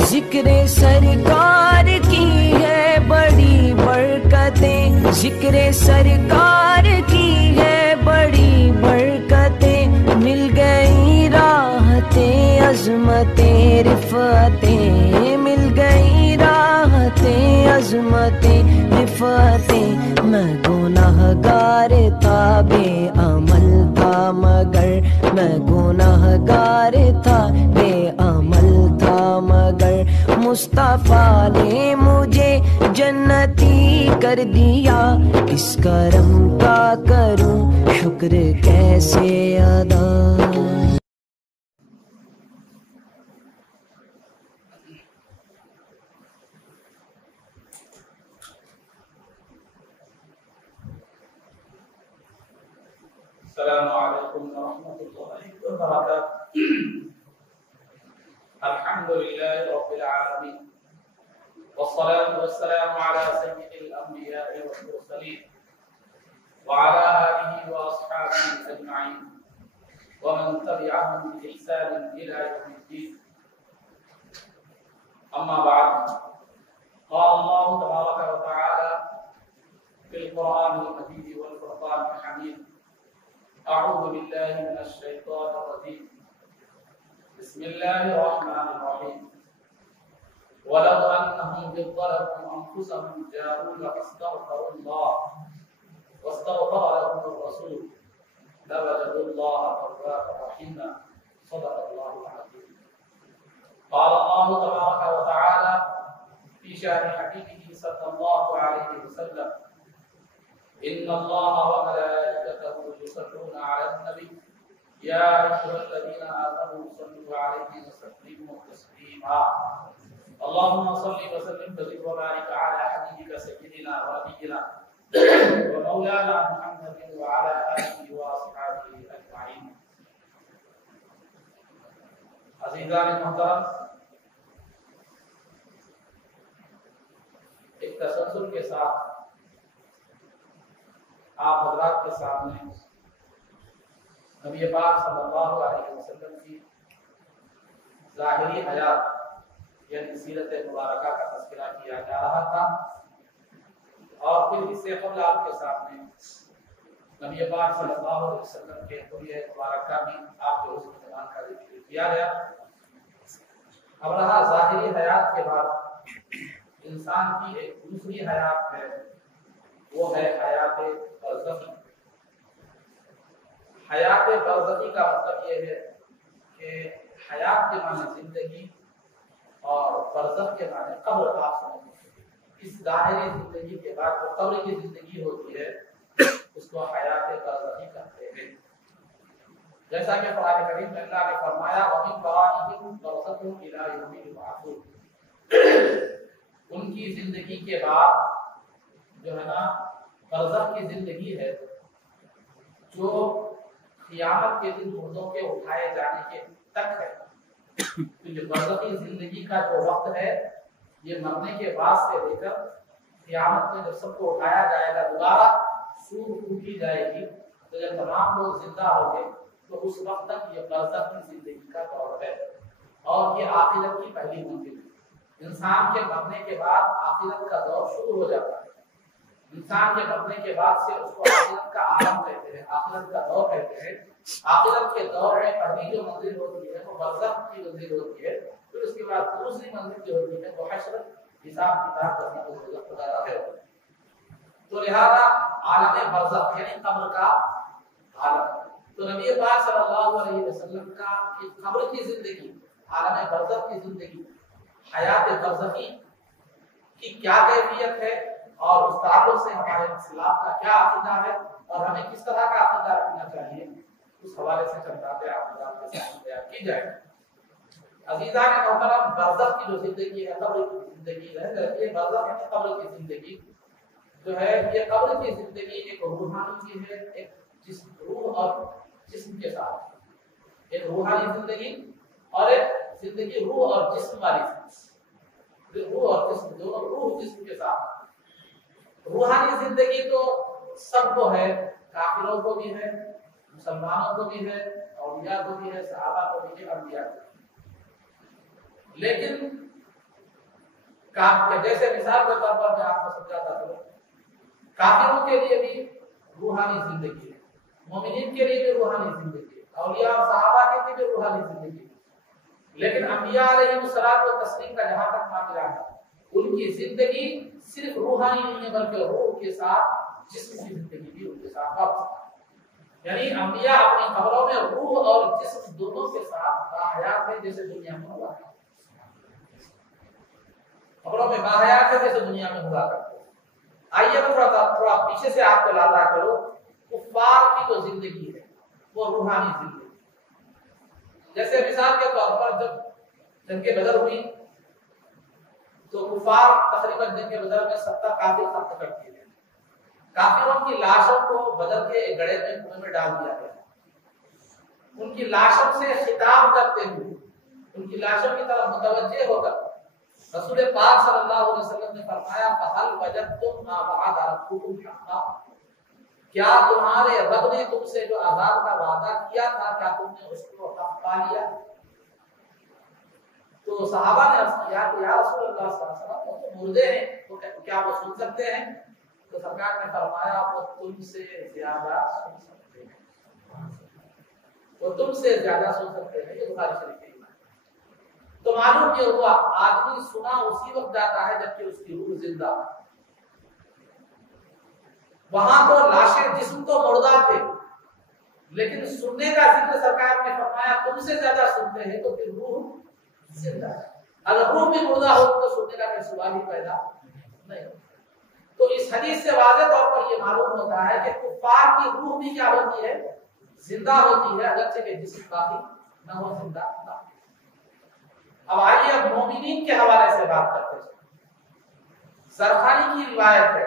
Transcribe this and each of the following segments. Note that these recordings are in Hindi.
जिक्र सरकार की है बड़ी बरकतें, जिक्र सरकार की है बड़ी बरकतें, मिल गई राहतें अज़मतें रिफ़अतें, मिल गई राहतें अज़मतें रिफ़अतें। मैं गुनाहगार था बेअमल था मगर, मैं गुनाहगार था बेअमल था मगर, मुस्तफ़ा ने मुझे जन्नती कर दिया। इस करम का करूं शुक्र कैसे अदा। अस्सलामु अलैकुम वरहमतुल्लाहि वबरकातुहू। अल्हम्दुलिल्लाहि रब्बिल आलमीन वस्सलातु वस्सलामु अला सय्यिदिल अंबिया'i वल मुरसलीन व अला आलिहि व अस्हाबिहि अजमईन व मन तबिअहुम बि ihsanin इला यौमिद्दीन। अम्मा बाद, क़ाल अल्लाहु तबारक व तआला फिल क़ुरआनिल मजीद वल फ़ुरक़ानिल हमीद। अऊज़ु बिल्लाहि मिनश शैतानिर रजीम। बिस्मिल्लाहिर रहमानिर रहीम। वलौ अन्नहुम इज़ ज़लमू अनफुसहुम जाऊका फस्तगफरुल्लाह वस्तगफर लहुमुर रसूल लवजदुल्लाह तव्वाबर रहीमा। सदक़ल्लाहुल अज़ीम। क़ाल अल्लाहु तबारक व तआला फ़ी शानि हबीबिही सल्लल्लाहु अलैहि वसल्लम। इन्नल्लाह व मलाइकतहु युसल्लूना अलन नबी या अय्युहल्लज़ीना आमनू सल्लू अलैहि व सल्लिमू तस्लीमा। अल्लाहुम्मा सल्लि व सल्लिम व बारिक अला हबीबिका सय्यिदिना व नबियिना व मौलाना मुहम्मदिन व अला आलिहि व अस्हाबिहि अजमईन। अज़ीज़ान मोहतरम, एक तसल्सल के साथ आप हज़रात के सामने नबी पाक सल्लल्लाहु अलैहि वसल्लम की ज़ाहिरी हयात यानी सीरत मुबारका का तज़किरा किया जा रहा था, और फिर इससे क़ब्ल आपके सामने नबी पाक सल्लल्लाहु अलैहि वसल्लम के हुलिया मुबारका भी आपके हुस्न ज़मान का ज़िक्र किया गया। अब रहा ज़ाहिरी हयात के बाद इंसान की एक दूसरी हयात है, वो है हयात बरज़खी। हयात बरज़खी का मतलब ये है कि हयात के माने जिंदगी और बरज़ख के माने कब्र। आप समझिए, इस ज़ाहिरी जिंदगी के बाद जो कब्र की जिंदगी होती है उसको हयात बरज़खी कहते हैं। जैसा कि कुरान करीम में अल्लाह ने फरमाया, व मिन वराइहिम बरज़खुन इला यौमि युबअसून। उनकी जिंदगी के बाद जो है ना बरज़ख की जिंदगी है, जो क़यामत के दिन मुर्दों के उठाए जाने के तक है। तो ये बरज़खी जिंदगी का जो वक्त है, ये मरने के बाद से लेकर क़यामत में जब सबको उठाया जाएगा, दोबारा सूर फूकी जाएगी, तो जब तमाम लोग जिंदा होंगे तो उस वक्त तक ये बरज़ख की जिंदगी का दौर है। और ये आखिरत की पहली मंजिल है। इंसान के मरने के बाद आखिरत का दौर शुरू हो जाता है। इंसान के मरने के बाद से उसको आखिरत का आलम कहते हैं, आखिरत का दौर कहते हैं। आखिरत के दौर में पहली जो मंजिल होती है वो बरज़ख की मंजिल होती है। फिर उसके बाद दूसरी मंजिल जो होती है वो हश्र, हिसाब किताब करना वगैरह है। तो लिहाजा आलम बरज़ख यानी कब्र का आलम। तो नबी पाक सल्लल्लाहु अलैहि वसल्लम का एक कब्र की जिंदगी, आलम बरज़ख की जिंदगी, हयात बरज़खी की क्या कैफियत है और उस ताल्लुक से हमारे इस्लाम का क्या अकीदा है और हमें किस तरह का अकीदा रखना चाहिए, उस हवाले से चंद बातें आपके सामने बयान की जाए। अज़ीज़ान मोहतरम, बरज़ख की जो जिंदगी है, कब्र की जिंदगी है, ये बरज़ख यानी कब्र की जिंदगी जो है, ये कब्र की जिंदगी एक रूहानी की है, एक रूह और जिस्म के साथ, एक रूहानी जिंदगी और एक जिंदगी रूह और जिस्म वाली। रूह और जिस्म दोनों, रूह जिस्म के साथ। रूहानी जिंदगी तो सबको है, काफिरों को भी है, मुसलमानों को भी है, औलिया को भी है, सहाबा को भी है, अंबिया को भी। लेकिन जैसे मिसाल के तौर पर मैं आपको समझाता हूँ, काफिरों के लिए भी रूहानी जिंदगी है, मोमिनीन के लिए भी रूहानी जिंदगी है, औलिया और सहाबा के लिए भी रूहानी जिंदगी है। लेकिन अंबिया अलैहिस्सलाम व तस्लीम का जहां तक मामला है, उनकी जिंदगी सिर्फ रूहानी नहीं है बल्कि रूह के साथ जिस्म की जिंदगी भी उनके साथ वापस। यानी अंबिया अपनी खबरों में रूह और जिस्म दोनों के साथ बाहयात है, जैसे दुनिया में हुआ है। खबरों में बाहयात है जैसे दुनिया में हुआ करते। आइए मैं थोड़ा पीछे से आपको लाता करो, कुफ्फार की जो जिंदगी है वो रूहानी जिंदगी। जैसे मिसाल के तौर पर जब जंग बदर हुई तो कुफार तकरीबन जंग बदर में 70 काफिर खत्म कर दिए गए। काफिरों की लाशों को बदर के एक गड्ढे में कुएं में डाल दिया गया। उनकी लाशों से खिताब करते हुए, उनकी लाशों की तरफ मुतवज्जे होकर रसूल पाक सल्लल्लाहु अलैहि वसल्लम ने फरमाया, फहल वजदतुम मा वअदा रब्बुकुम हक़्क़ा, क्या तुम्हारे रब ने तुमसे जो आजाद का वादा किया था, क्या तुमने उसको हक पा लिया? तो सहाबा ने अर्ज किया कि या रसूल अल्लाह सल्लल्लाहु अलैहि वसल्लम, वो तो मुर्दे हैं, तो क्या वो सुन सकते हैं? तो सरकार ने फरमाया, वो तुमसे ज्यादा सुन सकते हैं, वो तुमसे ज्यादा सुन सकते हैं। ये बुखारी शरीफ की बात है। तो मालूम ये हुआ, आदमी सुना उसी वक्त जाता है जबकि उसकी रूह जिंदा। वहां तो लाशें, जिस्म तो मुर्दा थे, लेकिन सुनने का जिक्र सरकार ने फरमाया तुमसे ज्यादा सुनते हैं, तो फिर रूह जिंदा है। अगर रूह भी मुर्दा हो तो सुनने का कोई सवाल ही पैदा नहीं। तो इस हदीस से वाज़ेह तौर पर यह मालूम होता है कि कुफ्फार की रूह भी क्या होती है, जिंदा होती है, अगरचे के जिस्म बाकी न हो, जिंदा ना। अब आइए अब मोमिनीन के हवाले से बात करते हैं। सरखानी की रिवायत है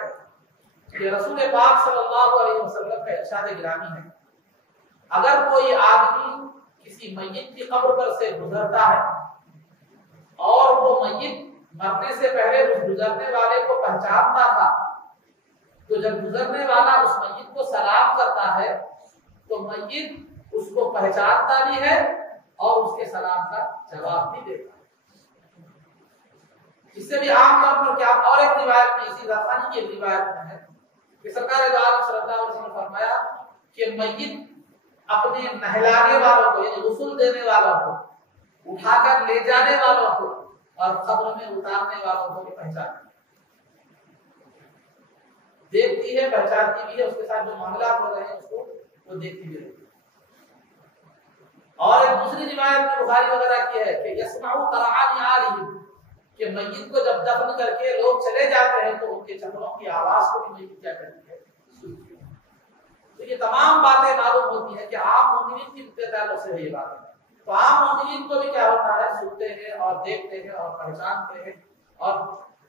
कि रसूल पाक सल्लल्लाहु अलैहि वसल्लम का इरशाद गिरामी है, अगर कोई आदमी किसी मय्यत की कब्र पर से गुजरता है और वो मय्यत मरने से पहले उस गुजरने वाले को पहचानता था, तो जब गुजरने वाला उस मय्यत को सलाम करता है तो मय्यत उसको पहचानता भी है और उसके सलाम का जवाब भी देता है। इससे भी आमतौर पर क्या, और एक रिवायत में, इसी रसानी की रिवायत में है कि सरकार दो आलम सल्लल्लाहु अलैहि वसल्लम ने फरमाया कि मय्यत अपने नहलाने वालों को, यानी गुस्ल देने वालों को, उठाकर ले जाने वालों को और कब्र में उतारने वालों को भी पहचानती देखती है, पहचानती भी है, उसके साथ जो मामला हो रहे हैं उसको वो देखती भी है। और एक दूसरी रिवायत में बुखारी वगैरह की है कि यस्माउ क़रानी आलिहिम, कि मय्यत को जब दफन करके लोग चले जाते हैं तो उनके चप्पलों की आवाज को भी मय्यत क्या करती है, सुनती है। तो ये तमाम बातें मालूम होती है कि आम मोमिनीन की इत्तेदाल से ये बात है। तो आम मोमिनीन को भी क्या होता है, सुनते हैं और देखते हैं और पहचानते हैं और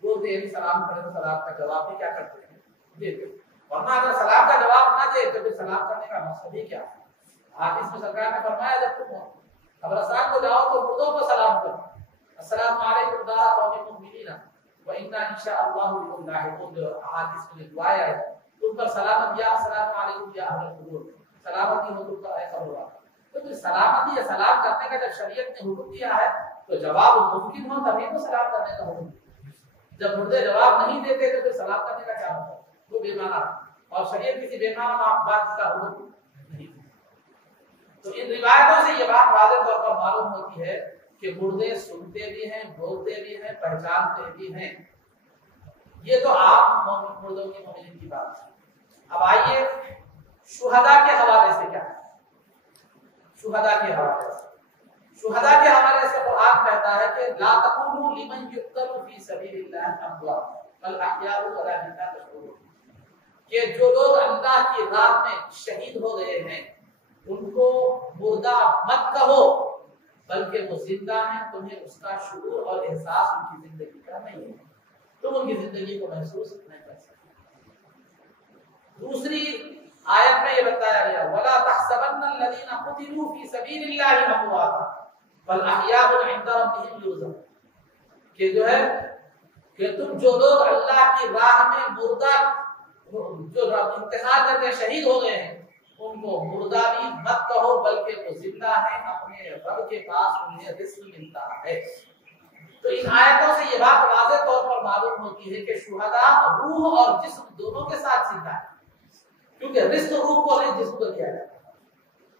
बोलते हैं, सलाम करें तो सलाम का जवाब भी क्या करते हैं, देते हैं। वरना अगर सलाम का जवाब ना दे तो फिर सलाम करने का मकसद ही क्या है? आज इसमें सरकार ने फरमाया, जब तुम कब्रिस्तान को जाओ तो मुर्दों को सलाम करो, अस्सलामु अलैकुम दारा कौमिल मुमिनीना व इन्ना इंशाअल्लाहु बिकुम लाहिकून। जो हदीस में दुआएं है, तुम पर सलामत या अस्सलामु अलैकुम या अहल कुबूर, सलामती हो तुम पर ऐ कब्र वाला। तो फिर सलामती या सलाम करने का जब शरीयत ने हुक्म दिया है तो जवाब मुमकिन हो तभी तो सलाम करने का हुक्म। जब मुर्दे जवाब नहीं देते तो फिर सलाम करने का क्या मतलब, वो बेमाना, और शरीयत किसी बेमाना बात का हुक्म नहीं। तो इन रिवायतों से ये बात वाज़ेह तौर पर मालूम होती है कि मुर्दे सुनते भी हैं, बोलते भी हैं, पहचानते भी हैं। ये तो आप मुर्दों की मोमिनीन की बात है। अब आइए शुहदा के हवाले से क्या है। शुहदा के हवाले से, शुहदा के हवाले से कुरान कहता है कि ला तक़ूलू लिमन युक़तलू फी सबीलिल्लाह अम्वात बल अहयाउ वलाकिन ला तशऊरून, कि जो लोग अल्लाह की राह में शहीद हो गए हैं उनको मुर्दा मत कहो, बल्कि वो जिंदा हैं, तुम्हें उसका शुऊर और एहसास उनकी जिंदगी का नहीं है, तुम उनकी जिंदगी को महसूस नहीं कर सकते। दूसरी आयत में ये बताया गया, वला तहसबन्नल्लज़ीना कुतिलू फी सबीलिल्लाहि अमवाता बल अहयाउन इंदा रब्बिहिम युरज़क़ून, कि जो है कि तुम जो लोग अल्लाह की राह में मुर्दा जो इंतकाल करके शहीद हो गए हैं उनको मुर्दा भी मत कहो, बल्कि वो जिंदा है, अपने रब के पास उन्हें रिज़्क़ मिलता है। तो इन आयतों से ये बात वाज़ेह तौर पर मालूम होती है कि शुहदा रूह और जिस्म दोनों के साथ जिंदा है, क्योंकि रिस्क रूह को नहीं जिस्म को दिया जाता है।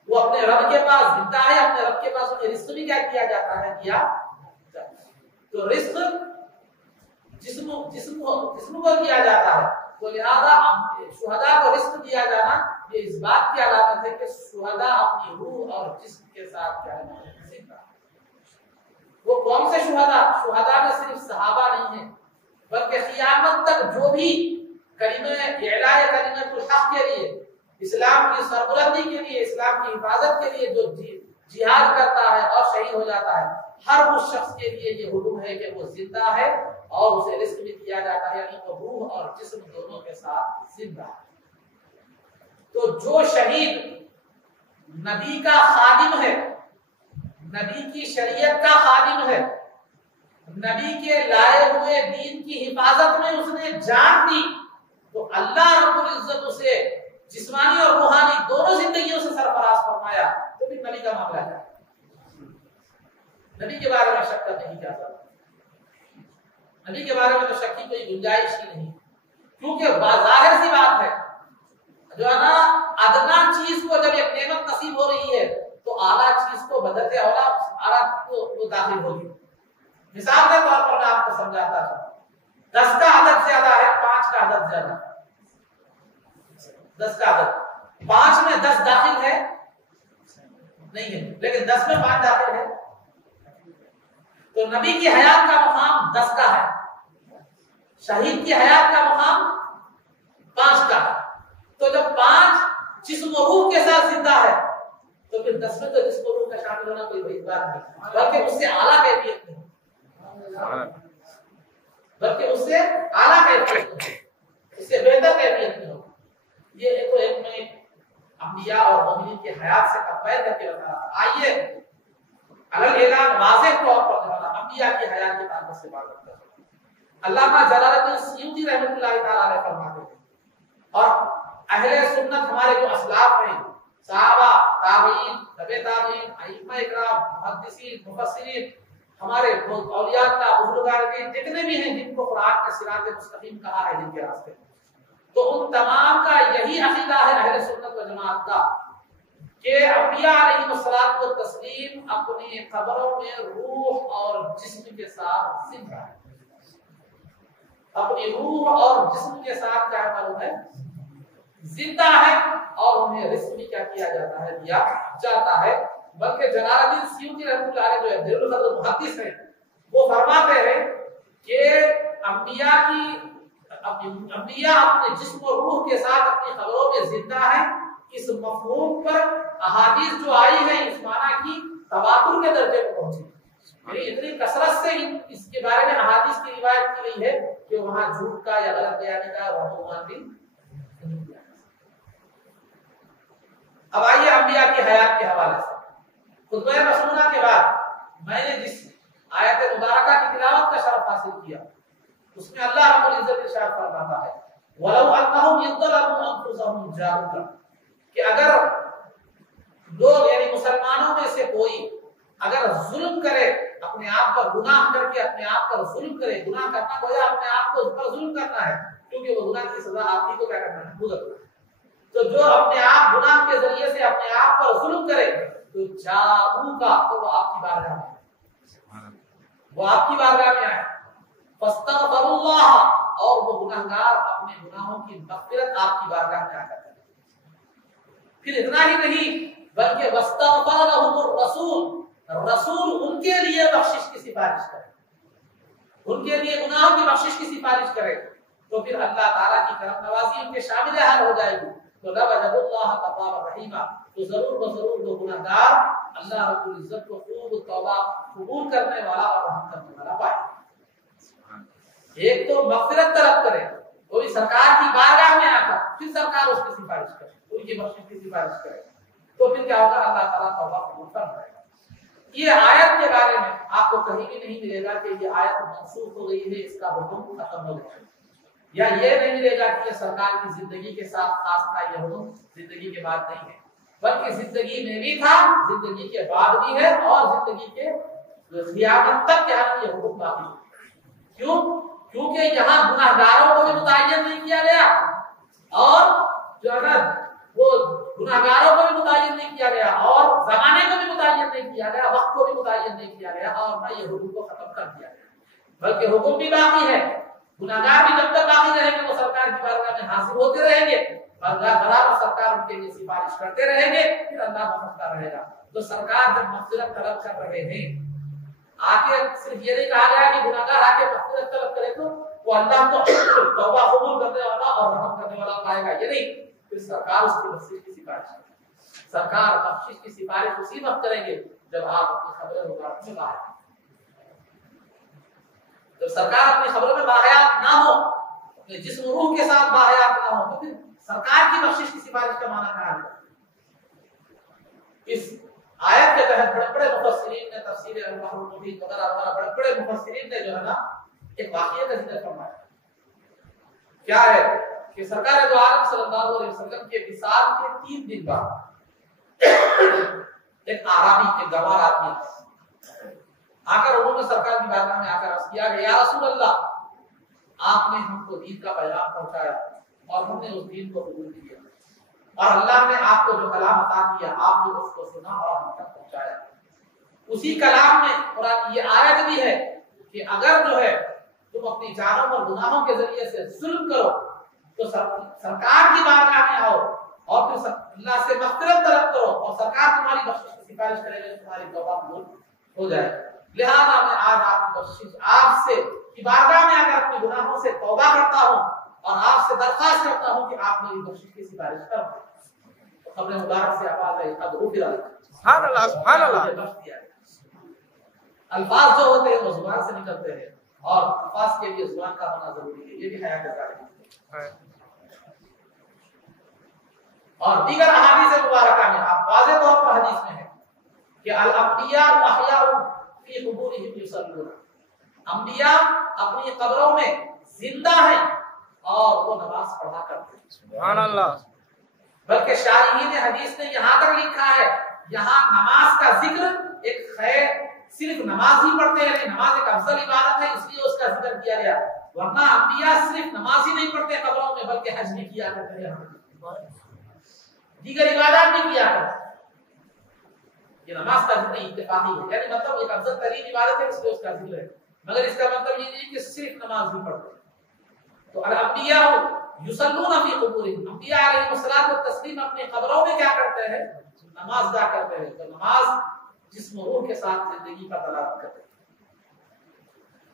वो अपने रब के पास जिंदा है, अपने रब के पास उन्हें रिस्क भी क्या किया जाता है, दिया। तो रिस्क जिस्म को दिया जाता है, तो लिहाजा शुहदा को रिस्क दिया जाना ये इस बात की अलामत है कि शुहदा अपनी रूह और जिस्म के साथ क्या है, जिंदा। वो कौन से शुहदा में सिर्फ सहाबा नहीं है, बल्कि क़यामत तक जो भी इलाए कलिमतुल हक के लिए, इस्लाम की सरबुलंदी के लिए, इस्लाम की हिफाजत के लिए जो जिहाद करता है और शहीद हो जाता है, हर उस शख्स के लिए ये हुक्म है कि वो जिंदा है और उसे रिस्क भी दिया जाता है, यानी वो रूह और जिस्म दोनों के साथ जिंदा है। तो जो शहीद नबी का खादिम है, नबी की शरीयत का खादिम है, नबी के लाए हुए दीन की हिफाजत में उसने जान दी, तो अल्लाह रब्बुल इज्जत उसे जिस्मानी और रूहानी दोनों जिंदगियों से सरफराज फरमाया। तो भी नबी का मामला है, नबी के बारे में शक नहीं जा सकता, नबी के बारे में तो शक की कोई गुंजाइश ही नहीं, क्योंकि जाहिर सी बात है, जो है ना, अदना चीज को जब एक नेमत नसीब हो रही है तो आला चीज को बदलते होला आला को दाखिल होगी। मिसाल के तौर पर मैं आपको समझाता हूं, 10 का अदद ज्यादा है, 5 का अदद ज्यादा, 10 का अदद, 5 में 10 दाखिल है नहीं है, लेकिन 10 में 5 दाखिल है, तो नबी की हयात का मुकाम 10 का है, शहीद की हयात का मुकाम 5 का है। तो जब 5 जिस्म और रूह के साथ जिंदा है, तो फिर 10 में तो जिस्म और रूह का शामिल होना कोई बड़ी बात नहीं, बल्कि उससे आला कैफियत नहीं, बल्कि उससे आला कैफियत नहीं, उससे बेहतर कैफियत नहीं होगी। ये तो एक मैं अंबिया और मोमिनीन की हयात से कंपेयर करके बता रहा था। आइए अलग ऐलान वाज़ेह तौर पर अंबिया की हयात के ताल्लुक से बात करते हैं। अल्लामा जलालुद्दीन सयूती रहमतुल्लाह तआला अलैह फरमाते हैं, और अहले सुन्नत हमारे जो असलाफ हैं, सहाबा, ताबईन, तबे ताबईन, अइम्मा इकराम, मुहद्दिसीन, मुफस्सिरीन, हमारे औलिया का बुजुर्गान के जितने भी हैं जिनको कुरान ने सिरात मुस्तकीम कहा है, जिनके रास्ते, तो उन तमाम का यही अकीदा है अहले सुन्नत व जमात का कि अंबिया अलैहिस्सलाम व तस्लीम अपनी कब्रों में रूह और जिस्म के साथ जिंदा है, अपनी रूह और जिस्म के साथ क्या मालूम है, जिंदा है, और उन्हें रिस्क भी क्या किया जाता है, दिया जाता है। बल्कि जलालुद्दीन सयूती रहमतुल्लाह अलैह जो है दिलुल क़द्र मुहद्दिस हैं, वो फरमाते हैं कि अंबिया अपने जिस्म और रूह के साथ अपनी कब्रों में जिंदा है। इस मफहूम पर अहादीस जो आई है इस माना की तवातुर के दर्जे पर पहुंची, यानी इतनी कसरत से इसके बारे में अहादीस की रिवायत की गई है कि वहां झूठ का या गलत बयानी का वहम भी। अब आइए अंबिया की हयात के हवाले से खुतबा मसनूना के बाद मैंने जिस आयत मुबारका की तिलावत का शरफ हासिल किया, उसमें अल्लाह रब्बुल इज्जत इरशाद फरमाता है, वलौ अन्नहुम यज़लमू अनफुसहुम जाऊका, कि अगर लोग यानी मुसलमानों में से कोई अगर जुल्म करे, अपने आप पर गुनाह करके अपने आप पर जुल्म करे, गुनाह करना गोया अपने आप को ऊपर जुल्म करना है, क्योंकि वो गुनाह की सजा आप ही को क्या करना है, भुगतना है। तो जो अपने आप गुनाह के जरिए से अपने आप पर जुल्म करे, तो जाऊका, तो वो आपकी बारगाह में, वो आपकी बारगाह में आए, फस्तगफिरुल्लाह, और वो गुनाहगार अपने गुनाहों की मग़फ़िरत आपकी बारगाह में आकर करें। फिर इतना ही नहीं, बल्कि वस्तगफर लहुमुर रसूल, रसूल उनके लिए बख्शिश की सिफारिश करे, उनके लिए गुनाहों की बख्शिश की सिफारिश करे, तो फिर अल्लाह ताला की करम नवाजी उनके शामिल हाल हो जाएगी। तो लवजदुल्लाह तव्वाबर रहीमा, तो जरूर वो गुनाहगार अल्लाह रब्बुल इज्जत को खूब तौबा कबूल करने वाला और रहम करने वाला पाए। एक तो मग़फ़िरत तलब करे, वो भी सरकार की बारगाह में आकर, फिर सरकार उसकी सिफारिश करे, उनकी बख्शिश की सिफारिश करे, तो फिर क्या होगा, अल्लाह ताला तौबा कबूल फरमाएगा। ये आयत के बारे में आपको कहीं भी नहीं मिलेगा कि ये आयत मनसूख हो गई है, इसका हुक्म खत्म हो गया, या ये नहीं मिलेगा कि सरकार की जिंदगी के साथ खास था, ये हुक्म जिंदगी के बाद नहीं है, बल्कि जिंदगी में भी था, जिंदगी के बाद भी है, और जिंदगी के क़यामत तक यहाँ ये हुक्म बाकी है। क्यों? क्योंकि यहाँ गुनाहगारों को भी मुतय्यन नहीं किया गया और जो है ना वो गुनाहगारों को भी मुतय्यन नहीं किया गया और जमाने को भी मुतय्यन नहीं किया गया, वक्त को भी मुतय्यन नहीं किया गया और ना ये हुक्म को खत्म कर दिया गया, बल्कि हुक्म भी बाकी है। गुनाहगार भी जब तक बाकी रहेंगे वो सरकार की बारगाह में हाजिर होते रहेंगे, बराबर सरकार उनके लिए सिफारिश करते रहेंगे, फिर अल्लाह माफता रहेगा। तो सरकार जब मग़फ़िरत तलब कर रहे हैं, आके सिर्फ ये नहीं कहा गया कि गुनाहगार आके मग़फ़िरत तलब करे तो वो अल्लाह को तौबा कबूल करने वाला और रहम करने वाला पाएगा, ये नहीं। फिर सरकार उसकी बख्शिश की सिफारिश करेगी। सरकार बख्शिश की सिफारिश उसी वक्त करेंगे जब आप अपनी खबरें मुबारक में बाहर, जब सरकार अपनी खबरों में बाहयात ना हो, अपने जिस्म रूह के साथ बाहयात ना हो, तो फिर सरकार की बख्शिश की सिफारिश का माना क्या है? इस आयत के तहत बड़े-बड़े मुफस्सिरीन ने तफसीर अल-बहरुल मुहीत वगैरह बड़े-बड़े मुफस्सिरीन ने जो है ना एक वाक़या का जिक्र फरमाया। क्या है कि सरकार दो आलम सल्लल्लाहु अलैहि वसल्लम के विसाल के 3 दिन बाद एक आरामी, एक गवार आदमी आकर उन्होंने सरकार की बारगाह में आकर अर्ज किया कि या रसूल अल्लाह, आपने हमको दीन का पैगाम पहुंचाया और हमने उस दीन को कबूल किया और अल्लाह ने आपको जो कलाम अता किया आपने उसको सुना और हम तक पहुंचाया। उसी कलाम में कुरान ये आयत भी है कि अगर जो है तुम अपनी जानों पर गुनाहों के जरिए से जुल्म करो तो सरकार की बारगाह में आओ और फिर अल्लाह से मग़फ़िरत तलब करो और सरकार तुम्हारी बख्शिश की सिफारिश करेगी, तुम्हारी तौबा कबूल हो जाएगी। लिहाजा मैं आज आपकी बख्शिश आपसे की बारगाह में आकर अपने गुनाहों से तौबा करता हूँ और आपसे दरख्वास्त करता हूँ कि आप मेरी बख्शिश की सिफारिश करो। तो खबरें मुबारक से आवाज है सुभान अल्लाह, सुभान अल्लाह। अल्फाज जो होते हैं वो जुबान से निकलते हैं और अल्फाज के लिए जुबान का होना जरूरी है, ये भी हया का कार्य है। और दीगर अहादीस मुबारका में आप वाज़ेह तौर पर हदीस में है कि अल अंबिया व अहयाउ फी कुबूरिहिम युसल्लून, अंबिया अपनी कब्रों में जिंदा हैं और वो नमाज पढ़ा करते हैं। सुभान अल्लाह। बल्कि शारीहीन हदीस ने यहाँ तक लिखा है, यहाँ नमाज का जिक्र एक खैर सिर्फ नमाज ही पढ़ते हैं, नमाज एक अफजल इबादत है इसलिए उसका जिक्र किया गया, वरना अंबिया सिर्फ नमाज ही नहीं पढ़ते कब्रों में बल्कि हज भी किया करते हैं, दीगर इबादत भी किया करते हैं। ये नमाज का जिक्र इत्तिफाकी है, यानी मतलब एक अफजल तरीन इबादत है इसलिए उसका जिक्र है, मगर इसका मतलब ये नहीं कि सिर्फ नमाज ही पढ़ते। तो अल अंबिया युसल्लून फी कुबूरिहिम, अंबिया अलैहिस्सलाम व तस्लीम अपनी कब्रों में क्या करते हैं? नमाज अदा करते हैं। तो नमाज जिस्म रूह के साथ जिंदगी का तलाक करते हैं।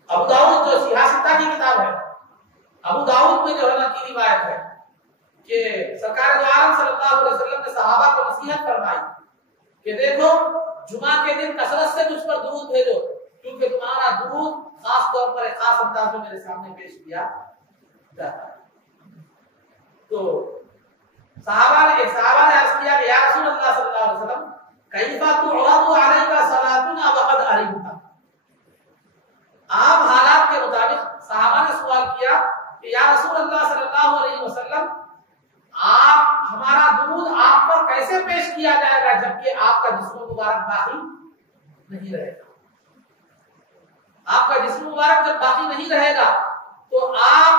अबू दाऊद जो सियासता की किताब है, अबू दाऊद में जो है ना की रिवायत है कि सरकार दो आलम सल्लल्लाहु अलैहि वसल्लम ने सहाबा को नसीहत फरमाई कि देखो जुमा के दिन कसरत से मुझ पर दुरूद भेजो, क्योंकि तुम्हारा दुरूद खास तौर पर एक खास अंदाज में मेरे सामने पेश किया जाता है। तो सहाबा ने अर्ज किया कि या रसूल अल्लाह सल्लल्लाहु अलैहि वसल्लम कैफा तुअरादु अलैका सलातुना वक़द अरिमता, आप हालात के मुताबिक सहाबा ने सवाल किया कि या रसूल अल्लाह सल्लल्लाहु अलैहि वसल्लम आप हमारा दुरूद आप पर कैसे पेश किया जाएगा जबकि आपका जिस्म मुबारक बाकी नहीं रहेगा। आपका जिस्म मुबारक जब बाकी नहीं रहेगा तो आप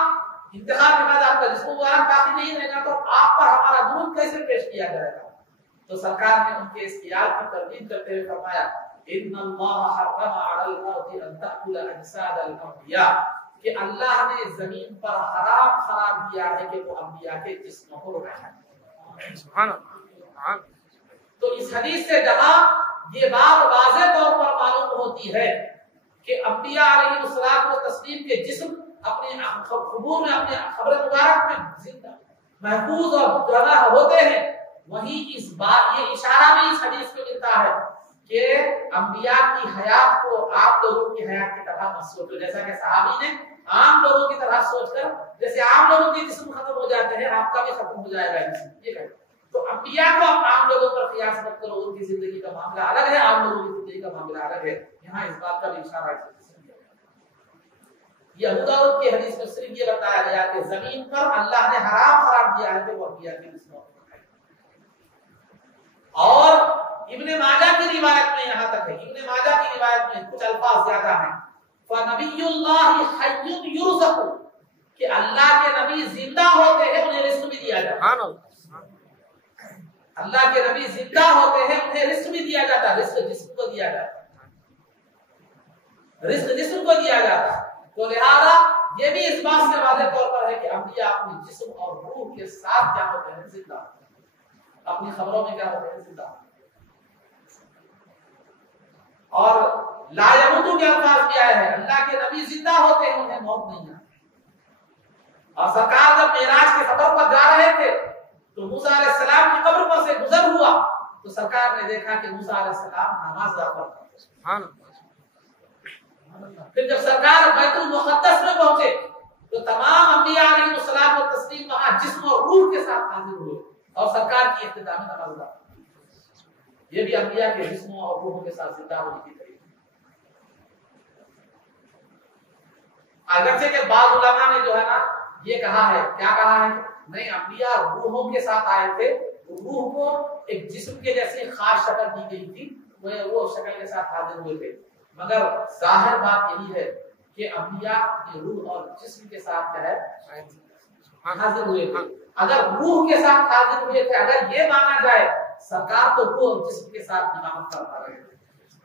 इंतहा के बाद आपका जिस्म मुबारक बाकी नहीं रहेगा तो आप पर हमारा दुरूद कैसे पेश किया जाएगा। तो सरकार ने उनके इस ख्याल की तरदीद करते हुए फरमाया इन्नल्लाह हर्रम अलल अर्दि अन तअकुल अजसाद अल अंबिया, कि अल्लाह ने जमीन पर हराम करार दिया है कि वो अंबिया के जिस्म को खाए। सुभान अल्लाह। तो इस हदीस से जहां ये बात वाज़ेह तौर पर मालूम होती है कि अंबिया अलैहिस्सलाम व तस्लीम के जिस्म अपने कबूर में अपने खबर मुबारक में जिंदा महफूज और जगह होते हैं, वहीं इस बात ये इशारा भी इस हदीस में मिलता है कि अंबिया की हयात को आप लोगों की हयात की तरह मत सोचो, जैसा कि सहाबी ने आम लोगों की तरह सोचकर जैसे आम लोगों के जिस्म खत्म हो जाते हैं आपका भी खत्म हो जाएगा जिस्म, ये कहते। तो अंबिया को आप आम लोगों पर क़ियास मत करो, उनकी जिंदगी का मामला अलग है, आम लोगों की जिंदगी का मामला अलग है। यहाँ इस बात का भी इशारा है। ये अबू दाऊद की हदीस में सिर्फ ये बताया गया कि जमीन पर अल्लाह ने हराम करार दिया है कि वो अंबिया के जिस्म को खाए। और इब्ने माजा की रिवायत में यहाँ तक है, इब्ने माजा की रिवायत में कुछ अल्फाज ज्यादा हैं फनबियुल्लाहि हय्युन युरज़क़ु, कि अल्लाह के नबी जिंदा होते हैं, उन्हें रिज़्क़ भी दिया जाता है। अल्लाह के नबी जिंदा होते हैं, उन्हें रिज़्क़ भी दिया जाता है। रिज़्क़ जिस्म को दिया जाता है, रिज़्क़ जिस्म को दिया जाता है। तो लिहाजा ये भी इस बात से वाज़ेह तौर पर है कि अंबिया अपने जिस्म और रूह के साथ क्या होते हैं, जिंदा, अपनी खबरों में क्या होते हैं, जिंदा। और ला यमूतु के अल्फाज भी आए हैं, अल्लाह के नबी जिंदा होते हैं, उन्हें मौत नहीं आती। और सरकार जब मेराज के सफर पर जा रहे थे तो मूसा अलैहिस्सलाम की कब्र पर से गुजर हुआ तो सरकार ने देखा कि मूसा अलैहिस्सलाम नमाज अदा कर रहे हैं। फिर जब सरकार बैतुल मुक़द्दस में पहुंचे तो तमाम अंबिया अलैहिस्सलाम व तस्लीम वहां जिस्म और रूह के साथ हाजिर हुए और सरकार की इख्तितामी नमाज अदा की। ये भी अंबिया के जिस्म और रूह के साथ जिंदा होने की तरीके। अगरचे के बाद उलमा ने जो है ना ये कहा है, क्या कहा है, नहीं, अंबिया रूहों के साथ आए थे, रूह को एक जिस्म के जैसी खास शक्ल दी गई थी, वो शक्ल के साथ हाजिर हुए थे। मगर जाहिर बात यही है कि अंबिया की रूह और जिस्म के साथ क्या है, हाजिर हुए थे। अगर रूह के साथ हाजिर हुए थे, अगर ये माना जाए सरकार तो रूह और जिस्म के साथ इमामत करता रहे,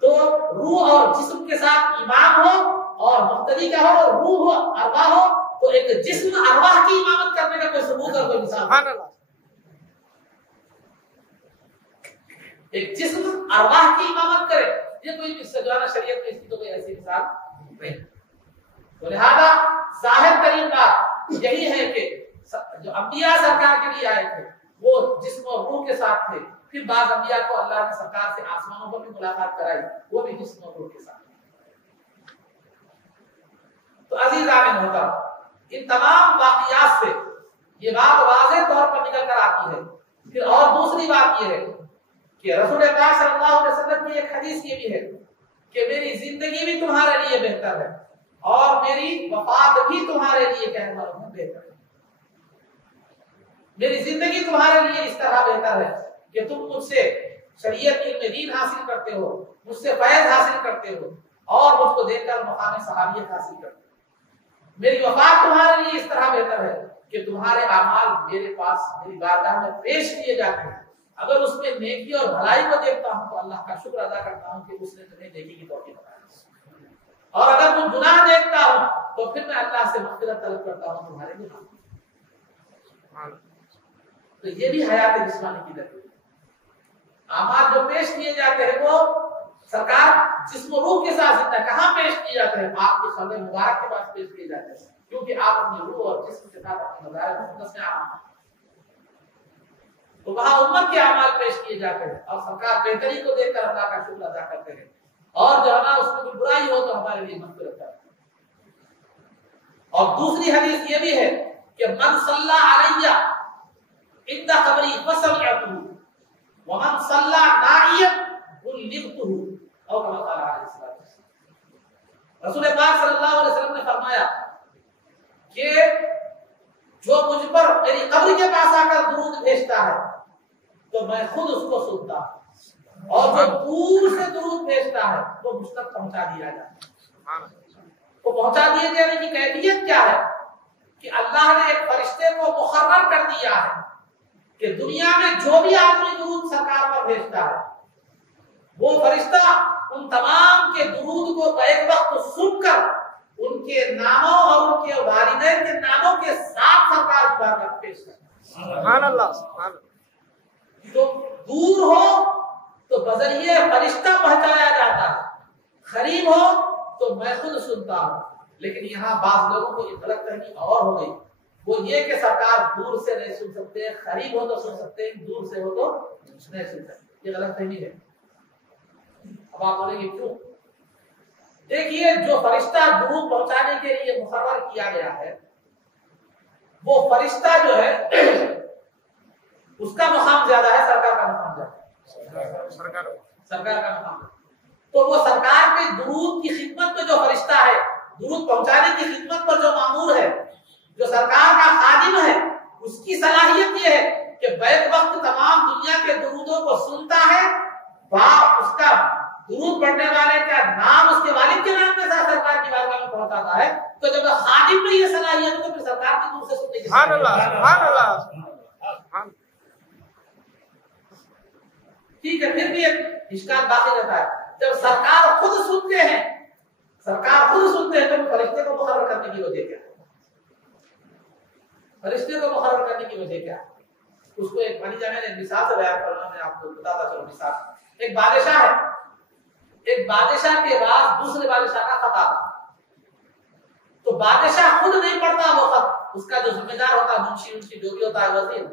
तो रूह और जिस्म के साथ इमाम हो और मुक्तदी क्या हो, रूह हो, अरवाह हो, तो एक जिस्म अरवाह की इमामत करने का कोई सबूत और कोई मिसाल, एक जिस्म अरवाह की इमामत करे, ये कोई सजाना शरीयत में इसकी तो कोई ऐसी मिसाल नहीं। तो लिहाजा जाहिर तरीन बात यही है कि जो अंबिया सरकार के लिए आए थे वो जिस्म और रूह के साथ थे। फिर बाद अंबिया को अल्लाह ने सरकार से आसमानों पर भी मुलाकात कराई, वो भी जिस्म और रूह के साथ। तो अजीज आमिन होता, इन तमाम वाक़ियात से ये बात वाज़ेह तौर पर निकल कर आती है। फिर और दूसरी बात ये है कि रसूल पाक सल्लल्लाहु अलैहि वसल्लम की एक हदीस ये भी है कि मेरी जिंदगी भी तुम्हारे लिए बेहतर है और मेरी वफात भी तुम्हारे लिए बेहतर है। मेरी जिंदगी तुम्हारे लिए इस तरह बेहतर है कि तुम मुझसे शरीयत इल्म दीन हासिल करते हो, मुझसे फैज़ हासिल करते हो और मुझको देखकर मकाम सहाबियत हासिल करते हो। मेरी वफात तुम्हारे लिए इस तरह बेहतर है कि तुम्हारे अमाल मेरे पास मेरी बारगाह में पेश किए जाते हैं। अगर उसमें नेकी और भलाई को देखता हूं तो अल्लाह का शुक्र अदा करता हूं कि उसने तुम्हें नेकी की तौफीक दी, और अगर तुम गुनाह देखता हूं तो फिर मैं अल्लाह से मग़फ़िरत तलब करता हूं तुम्हारे गुनाह। तो ये भी हयात जिस्मानी की दलील। अमाल जो पेश किए जाते हैं वो सरकार जिस्म रूह के साथ जिंदा कहां पेश किए जाते हैं, आपकी खबर मुबारक के पास पेश किए जाते हैं, क्योंकि आप अपनी रूह और जिस्म के साथ अपने मज़ाहिर मुक़द्दस में आए, तो वहां उम्मत के अमाल पेश किए जाते हैं और सरकार बेहतरी को देखकर अल्लाह का शुक्र अदा करते हैं, और जो है ना उसमें कोई बुराई हो तो हमारे लिए मग़फ़िरत करते हैं। और दूसरी हदीस ये भी है कि मन सल्ला अलैया इंदा कब्री फसमिअतहु व मन सल्ला नाइयन उल्लिक़तहु, और कमा क़ाल अलैहि सल्लल्लाहु अलैहि वसल्लम, रसूल पाक सल्लल्लाहु अलैहि वसल्लम ने फरमाया कि जो मुझ पर मेरी कब्र के पास आकर दुरूद भेजता है तो मैं खुद उसको सुनता हूं, और जो दूर से दुरूद भेजता है वो मुझ तक पहुंचा दिया जाता है। वो पहुंचा दिए जाने की कैफियत क्या है कि अल्लाह ने एक फरिश्ते को मुकर्रर कर दिया है कि दुनिया में जो भी आदमी दुरूद सरकार पर भेजता है वो फरिश्ता उन तमाम के दुरूद को एक वक्त सुनकर उनके नामों और उनके वालिदैन के नामों के साथ सरकार की बारगाह पेश करता है। सुभान अल्लाह, सुभान अल्लाह। तो दूर हो तो बजरिए फरिश्ता पहुंचाया जाता है, करीब हो तो मैं खुद सुनता हूं। लेकिन यहाँ बात लोगों को गलतफहमी और हो गई, वो ये कि सरकार दूर से नहीं सुन सकते, करीब हो तो सुन सकते हैं, दूर से हो तो नहीं सुन सकते, ये गलतफहमी है। अब आप बोलेंगे क्यों? देखिए, जो फरिश्ता दुरूद पहुंचाने के लिए मुकर्रर किया गया है वो फरिश्ता जो है उसका मकाम ज्यादा है, सरकार का मकाम ज्यादा है, सरकार का मकाम। तो वो सरकार के दुरूद की खिदमत में जो फरिश्ता है, दुरूद पहुंचाने की खिदमत पर जो मामूर है, जो सरकार का खादिम है, उसकी सलाहियत ये है कि बैक वक्त तमाम दुनिया के दुरूदों को सुनता है, उसका दुरूद पढ़ने वाले का नाम उसके वालिद के नाम के साथ सरकार की बारगाह में पहुंचाता है, तो जब खादिम में ये सलाहियत है तो फिर सरकार की दूर से सुनने की सुभान अल्लाह, सुभान अल्लाह। ठीक है, फिर भी एक इश्काल बाकी रहता है, जब सरकार खुद सुनते हैं, सरकार खुद सुनते हैं, तो फरिश्ते को मुकर्रर करने की वजह क्या है? फरिश्ते को मुकर्रर करने की वजह क्या है? उसको एक मानी जाने ने मिसाल से बयान करना, मैं आपको बताता चलो। मिसाल, एक बादशाह है, एक बादशाह के बाद दूसरे बादशाह का खत आता, तो बादशाह खुद नहीं पढ़ता वो खत, उसका जो जिम्मेदार होता है, मुंशी उनशी जो भी होता है वजीर,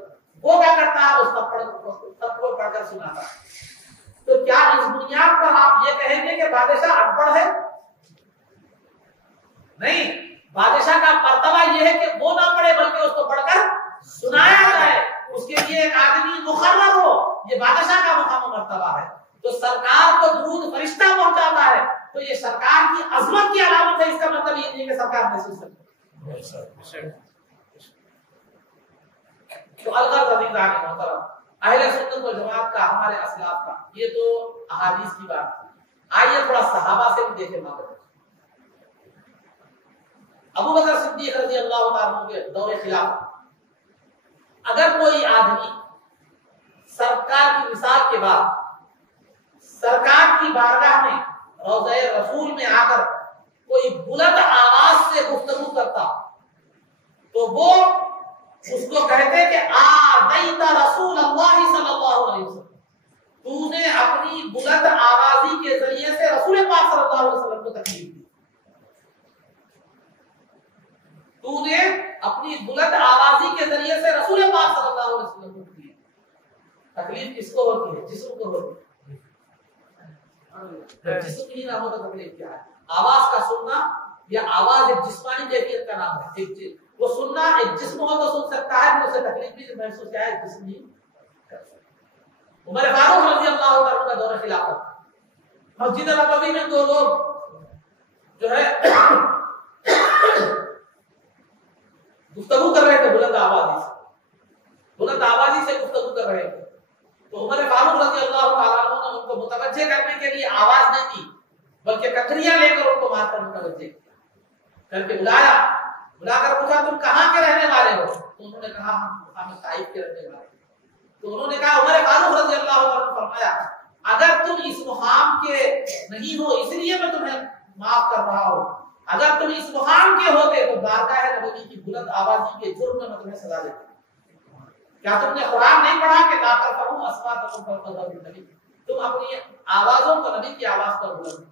वो क्या करता है, उस खत को पढ़कर सुनाता है। तो क्या इस बुनियाद पर आप ये कहेंगे कि बादशाह अनपढ़ है? नहीं, बादशाह का मर्तबा ये है कि वो ना पढ़े बल्कि उसको पढ़कर सुनाया जाए, उसके लिए एक आदमी मुकर्रर हो, ये बादशाह का मुकाम मर्तबा है। तो सरकार को दुरूद फरिश्ता पहुंचाता है, तो ये सरकार की अजमत की अलामत है, इसका मतलब ये नहीं कि सरकार महसूस करती। तो अलगर्ज़ अज़ीज़ान मोहतरम, अहले सुन्नत वल जमात का, हमारे असलाफ का, ये तो अहादीस की बात। आइए थोड़ा सहाबा से भी देखें मामला। अबू बकर सिद्दीक रज़ी अल्लाह तआला अन्हु के दौरे खिलाफत, अगर कोई आदमी सरकार की मिसाल के बाद सरकार की बारगाह में रौज़े रसूल में आकर कोई बुलंद आवाज से गुफ्तगू करता, तो वो उसको कहते कि आदैता रसूल अल्लाह सल्लल्लाहु अलैहि वसल्लम, तूने अपनी बुलंद आवाजी के जरिए से रसूल पाक सल्लल्लाहु अलैहि वसल्लम को तकलीफ दी, तूने अपनी बुलंद आवाजी के जरिए से रसूल पाक सल्लल्लाहु अलैहि वसल्लम को दी। तकलीफ किसको होती है? जिस्म को होती है। जिस्म ही ना हो तो तकलीफ क्या है? आवाज का सुनना या आवाज एक जिस्मानी कैफियत का नाम है। एक चीज वो सुनना, एक जिस्म हो तो सुन सकता है, उसे तकलीफ भी महसूस क्या है, जिस्म ही कर सकता। उमर फारूक रज़ी अल्लाह तआला अन्हु का दौर खिलाफत, मस्जिद नबवी में दो लोग जो है गुफ्तगू कर रहे थे बुलंद आवाजी से गुफ्तगू कर रहे थे। तो उमर फारूक रज़ी अल्लाह तआला अन्हु ने उनको मुतवज्जे करने के लिए आवाज नहीं दी, बल्कि ककरियां लेकर उनको मारकर मुतवज्जे करके बुलाया। बुलाकर पूछा, तुम कहाँ के रहने वाले हो? तो उन्होंने कहा, हम ताइफ के रहने वाले। तो उन्होंने कहा, उमर फारूक रज़ी अल्लाह तआला ने फरमाया, अगर तुम इस मुकाम के नहीं हो इसलिए मैं तुम्हें माफ कर रहा हूँ, अगर तुम इस मुकाम के होते तो बारगाह नबवी की बुलंद आवाजी के जुर्म में मैं तुम्हें सजा देता। क्या तुमने कुरान नहीं पढ़ा कि ला तरफऊ अस्वातकुम फौqa सौतिन नबी, तुम अपनी आवाजों को नबी की आवाज पर बुलंद।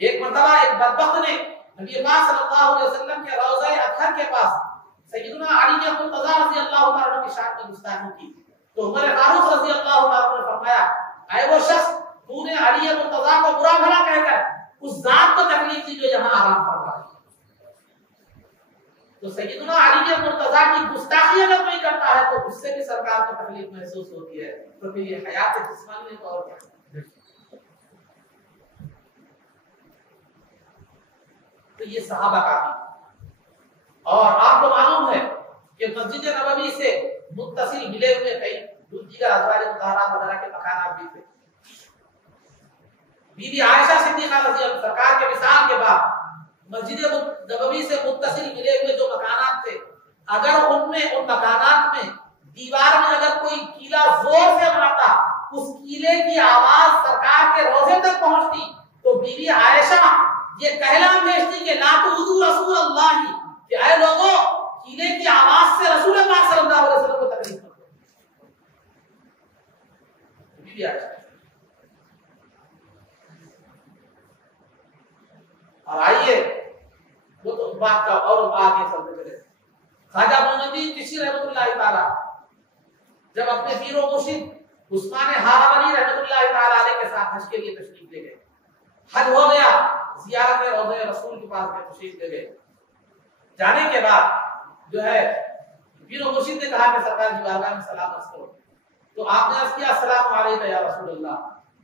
एक मर्तबा एक बदबख्त ने नबी पाक सल्लल्लाहु अलैहि वसल्लम के रौज़ा अतहर के पास सय्यदना अली के मुर्तज़ा रज़ी अल्लाह तआला की शान में गुस्ताखी की। तो उमर फारूक रज़ी अल्लाह तआला ने फरमाया, ऐ वो शख्स, तूने अली मुर्तज़ा को बुरा भला कहकर उस जात को तकलीफ दी जो यहां आराम कर रहा है। तो सय्यदना अली के मुर्तज़ा की गुस्ताखी अगर कोई करता है तो उससे भी सरकार को तकलीफ महसूस होती है, तो फिर ये हयात जिस्मानी है तो और क्या। तो ये सहाबा का थी। और आपको मालूम है कि मस्जिद नबवी से मुत्तसिल मिले हुए कई दूसरे अज़वाज मुतहरात वगैरह के मकानात भी थे। बीबी आयशा सिद्दीक़ा रज़ी अल्लाह सरकार के विसाल के बाद मस्जिद नबवी से मुत्तसिल मिले हुए जो मकानात थे, अगर उनमें उन मकानात में दीवार में अगर कोई कीला जोर से मारता, उस कीले की आवाज सरकार के रोजे तक पहुंचती, तो बीबी आयशा ये कहला भेजती कि ला तुज़ू रसूल अल्लाह, कि ऐ लोगों, कीले की आवाज से रसूल पाक सल्लल्लाहु अलैहि वसल्लम को तकलीफ मत दो। बीबी आयशा। और आइए वो तो बात का और आगे चलते चले। ख्वाजा मोइनुद्दीन चिश्ती रहमतुल्लाह ताला जब अपने पीर व मुर्शिद उस्मान हारावनी रहमतुल्लाह ताला अलैह के साथ हज के लिए तशरीफ ले गए, हज हो गया, ज़ियारत रौज़े रसूल के पास में तशरीफ ले गए। जाने के बाद जो है पीर व मुर्शिद ने कहा कि सरकार की बारगाह में सलाम अर्ज़ करो। तो आपने अर्ज़ किया, अस्सलामु अलैका या रसूलल्लाह।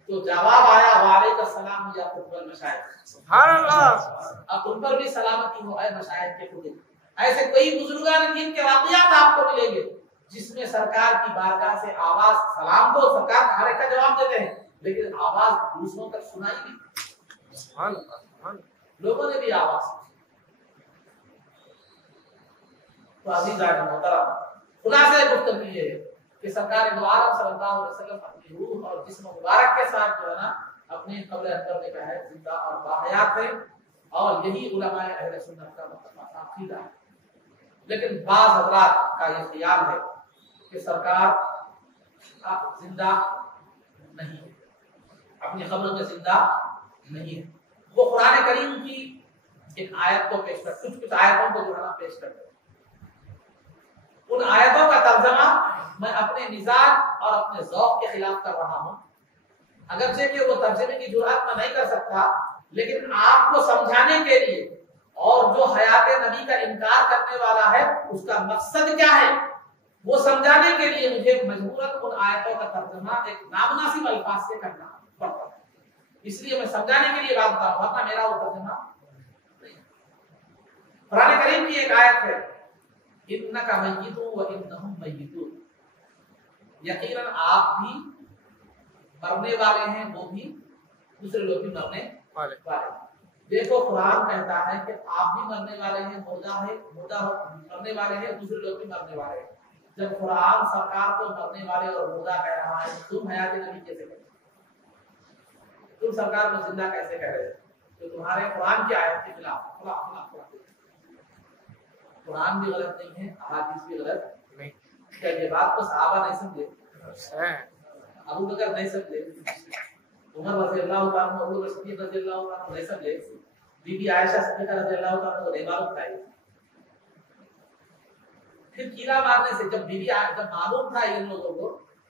तो जवाब आया, वालेकुम सलाम या खुतबल मशाइख। सुभान अल्लाह। अब उन पर भी सलामती हो, ऐ मशाइख के खुद। ऐसे कई बुजुर्गान दीन के वाक़ियात आपको मिलेंगे जिसमें सरकार की बारगाह से आवाज सलाम तो सरकार हर एक का जवाब देते हैं, लेकिन आवाज दूसरों तक सुनाई नहीं, लोगों ने भी आवाज। तो अज़ीज़ान मोहतरम, खुलासे गुफ्तगू ये है कि सरकार दो आलम सल्लल्लाहु अलैहि वसल्लम अपनी रूह और जिस्म मुबारक के साथ जो है ना अपने कब्र अंदर में का है जिंदा और बाहयात है, और यही उलमाए अहले सुन्नत का मुत्तफ़क़ अक़ीदा है। लेकिन बाज़ हज़रात का ये ख्याल है कि सरकार आप जिंदा नहीं है, अपनी कब्र में जिंदा नहीं है। वो कुरान करीम की एक आयत को पेश कर, कुछ आयतों को जो है ना पेश करते हैं। उन आयतों का तर्जमा मैं अपने मिजाज और अपने ज़ौक़ के खिलाफ कर रहा हूँ, अगरचे कि वो तर्जमे की जुर्अत मैं नहीं कर सकता, लेकिन आपको समझाने के लिए और जो हयात नबी का इनकार करने वाला है उसका मकसद क्या है वो समझाने के लिए मुझे मजबूरन उन आयतों का तर्जमा एक नामुनासिब अल्फाज से करना पड़ता है। इसलिए मैं समझाने के लिए बात कर रहा हूँ, मेरा वो तर्जमा नहीं। कुरान करीम की एक आयत है, इन्नका मय्यितुन व इन्नहुम मय्यितून, यकीनन आप भी मरने वाले हैं, वो भी, दूसरे लोग भी मरने वाले हैं। देखो कुरान कहता है कि आप भी मरने वाले हैं, मुर्दा मरने वाले हैं, दूसरे लोग भी मरने वाले हैं। जब कुरान सरकार को मरने वाले और मुर्दा कह रहा है, तुम हयात नबी कैसे कह रहे हो? तुम सरकार को जिंदा कैसे कह रहे हो? तो तुम्हारे कुरान की आयत के खिलाफ। कुरान भी गलत नहीं है, अहादीस भी गलत नहीं। क्या ये बात को सहाबा नहीं समझे? अबू बकर नहीं समझे, उमर रज़ियल्लाहु अन्हु, अबू बकर सिद्दीक़ रज़ियल्लाहु अन्हु नहीं समझे, बीबी आयशा सिद्दीक़ा रज़ियल्लाहु अन्हा को नहीं मालूम था। फिर कीला मारने से जब मालूम था इन लोगों को,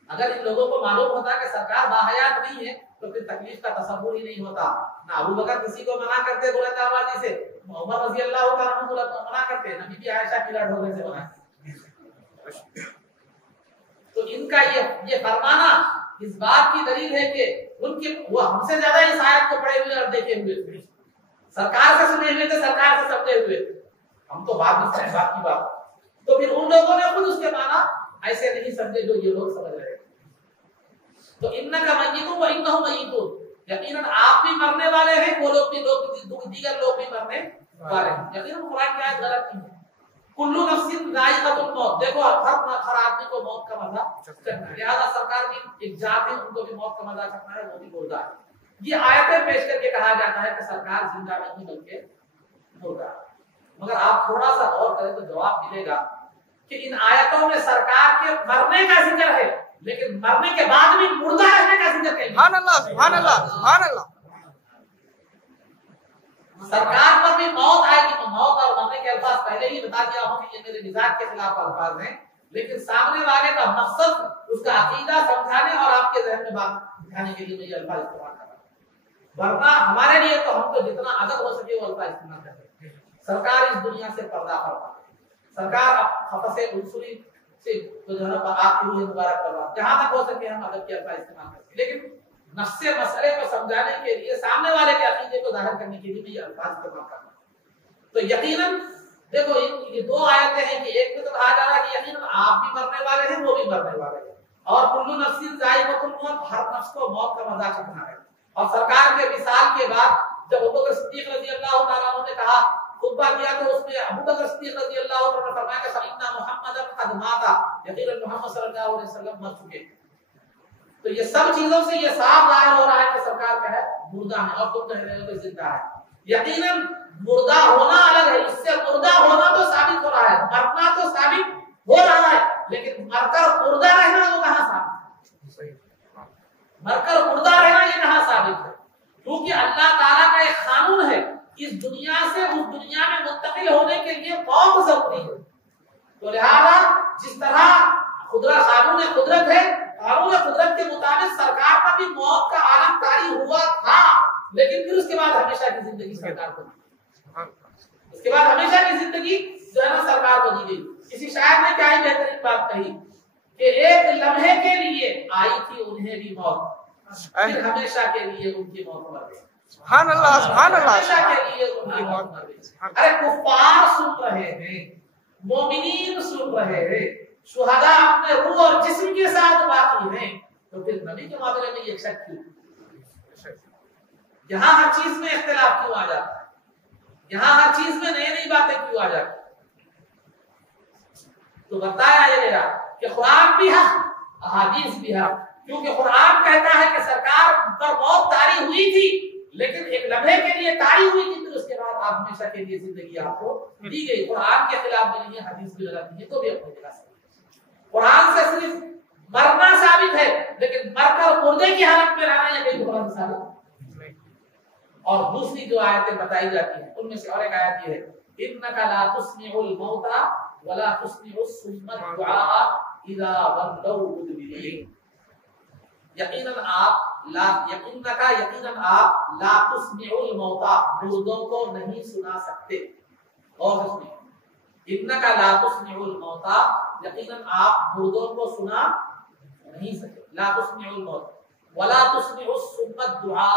अगर इन लोगों को मालूम होता कि सरकार बाहयात नहीं है तो फिर तकलीफ का तसव्वुर ही नहीं होता। ना अबू बकर किसी को मना करते बुलंद आवाज़ी से, उमर रज़ियल्लाहु अन्हु मना करते, ना बीबी आयशा कीला ढोलने से मना। तो इनका ये फरमाना इस बात की दलील है कि उनके वो हमसे ज्यादा इस आयत को पढ़े हुए और देखे हुए, सरकार से सुने हुए थे, सरकार से समझे हुए, हम तो बाद में समझे बात की बात। तो फिर उन लोगों ने खुद उसके माना ऐसे नहीं समझे जो ये लोग समझ रहे हैं। तो इन्नका मय्यितुन व इन्नहुम मय्यितून, यकीनन आप भी मरने वाले हैं, वो लोग भी, दीगर लोग भी मरने वाले हैं। यकीनन कुरान की आयत गलत नहीं है। कुल्लु नफ्सिन ज़ाइक़तुल मौत, देखो हर आदमी को मौत का मजा चखना है, लिहाजा सरकार की एक जात है, उनको भी मौत का मजा चखना है, वो भी मुर्दा है। ये आयतें पेश करके कहा जाता है कि सरकार जिंदा नहीं बल्कि मुर्दा। मगर आप थोड़ा सा गौर करें तो जवाब मिलेगा कि इन आयतों में सरकार के मरने का जिक्र है, लेकिन मरने के बाद भी मुर्दा रहने का जिक्र नहीं। सुभान अल्लाह, सुभान अल्लाह, सुभान अल्लाह। सरकार पर भी मौत आएगी, तो मौत और मरने के अल्फाज पहले ही बता दिया हूं कि ये मेरे मिजाज के खिलाफ अल्फाज हैं, लेकिन सामने वाले का मकसद उसका अकीदा समझाने और आपके ज़हन में बात दिखाने के लिए मैं ये अल्फाज इस्तेमाल कर रहा हूं। वरना हमारे लिए तो हम तो जितना अदब हो सके वो अल्फाज इस्तेमाल करते हैं। सरकार इस दुनिया से पर्दा फरमा, सरकार खफसे उसूली से तो जो है ना आखिरी मुबारक करवा, जहां तक हो सके हम अदब के अल्फाज इस्तेमाल करते हैं, लेकिन नफ्से मसले को समझाने के लिए, सामने वाले के अकीदे को जाहिर करने के लिए मैं ये अल्फाज इस्तेमाल कर रहा हूं। तो यकीनन देखो ये दो आयतें हैं कि एक में तो कहा जा रहा है कि यकीनन आप भी मरने वाले हैं, वो भी मरने वाले हैं, और कुल्लु नफ्सिन ज़ाइक़तुल मौत, हर नफ्स को मौत का मजा चखना है। और सरकार के विसाल के बाद जब अबू बकर सिद्दीक़ रज़ियल्लाहु ताला अन्हु ने कहा, खुतबा किया, तो उसमें अबू बकर सिद्दीक़ रज़ियल्लाहु अन्हु ने फरमाया कि फइन्ना मुहम्मदन क़द माता, यकीनन मोहम्मद सल्लल्लाहु अलैहि वसल्लम मर चुके। तो ये सब चीजों से ये साफ जाहिर हो रहा है कि सरकार का है मुर्दा है, और तुम कह रहे हो कि जिंदा है। यकीनन मुर्दा होना अलग है, इससे मुर्दा होना तो साबित हो रहा है, मरना तो साबित हो रहा है, लेकिन मरकर मुर्दा रहना वो कहां साबित है? मरकर मुर्दा रहना ये कहां साबित है? क्योंकि अल्लाह ताला का एक कानून है, इस दुनिया से उस दुनिया में मुंतकिल होने के लिए मौत जरूरी है। तो लिहाजा जिस तरह कानून कुदरत है, कानून कुदरत के मुताबिक सरकार पर भी मौत का आलम तारी हुआ था, लेकिन फिर उसके बाद हमेशा की जिंदगी सरकार को दी। उसके बाद हमेशा की जिंदगी जो है ना सरकार को दी गई। किसी शायर ने क्या ही बेहतरीन बात कही कि एक लम्हे के लिए आई थी उन्हें भी मौत, फिर हमेशा के लिए उनकी मौत मर गई। सुभान अल्लाह, सुभान अल्लाह। हमेशा के लिए उनकी मौत मर गई। अरे कुफ्फार सुन रहे हैं, मोमिनीन सुन रहे हैं, शुहदा अपने रूह और जिस्म के साथ बाकी हैं, तो फिर नबी के मामले में ये शक क्यों? यहाँ हर चीज में इख्तिलाफ क्यों आ जाता है? यहाँ हर चीज में नई नई बातें क्यों आ जाती? तो बताया ये गया कि कुरान भी है, अहादीस भी है। क्योंकि कुरान कहता है कि सरकार पर बहुत तारी हुई थी, लेकिन एक लम्हे के लिए तारी हुई थी, तो उसके बाद आप हमेशा के लिए जिंदगी आपको दी गई। कुरान के खिलाफ भी नहीं है, हदीस भी गलत नहीं है, तो भी अपनी जगह सही। कुरान से सिर्फ मरना साबित है, लेकिन मरकर मुर्दे की हालत में रहना यह कहीं कुरान साबित। और दूसरी जो आयतें बताई जाती हैं उनमें से और एक आयत ये है, इन्नका ला तुस्मिउल मौता वला तुस्मिउस सुम्मा दुआ इदा वल्लौ मुदबिरीन। यकीनन आप ला तुस्मिउल मौता, मुर्दों को नहीं सुना सकते। और सुनिए, इन्नका ला तुस्मिउल मौता, यकीनन आप मुर्दों को सुना नहीं सकते। ला तुस्मिउल मौता वला तुस्मिउस सुम्मा दुआ,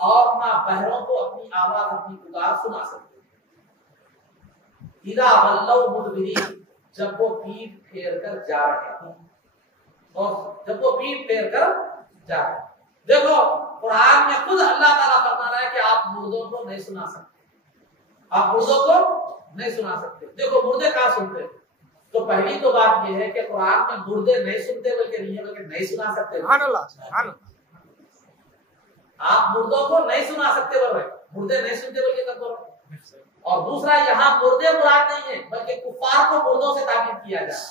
और ना बहरों को अपनी आवाज, अपनी पुकार सुना सकते। इदा वल्लौ मुदबिरीन, जब वो पीठ फेर कर जा रहे हों, और जब वो पीठ फेर कर जा रहे। देखो कुरान में खुद अल्लाह ताला फरमा रहा है कि आप मुर्दों को नहीं सुना सकते, आप मुर्दों को नहीं सुना सकते। देखो मुर्दे कहाँ सुनते हैं? तो पहली तो बात यह है कि कुरान में मुर्दे नहीं सुनते बल्कि नहीं है, बल्कि नहीं सुना सकते। आप मुर्दों को नहीं सुना सकते बोल रहे, मुर्दे नहीं सुनते बल्कि कब बोल रहे। और दूसरा, यहाँ मुर्दे मुराद नहीं है, बल्कि कुफ्फार को मुर्दों से ताबीर किया जाए।